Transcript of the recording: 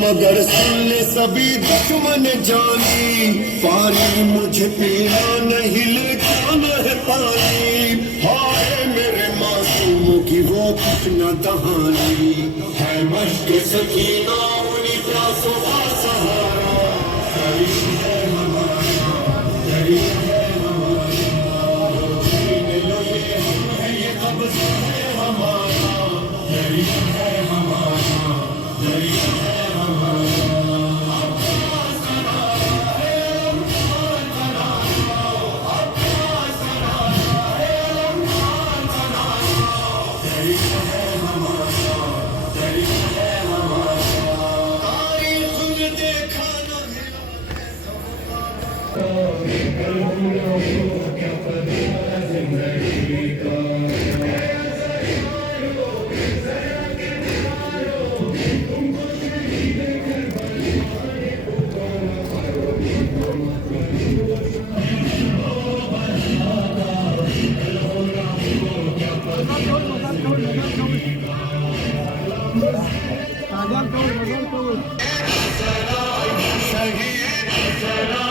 मगर सुन ले सभी दुश्मन जानी, पानी मुझे पीना नहीं ले जाना है पानी। हाय मेरे मासूमों की वो कुछ न कहानी है, मश्क सकीना उन्हीं प्यासों का सहारा। है हमारा ये कब्ज़ा है हमारा, है हमारा, है Sagi,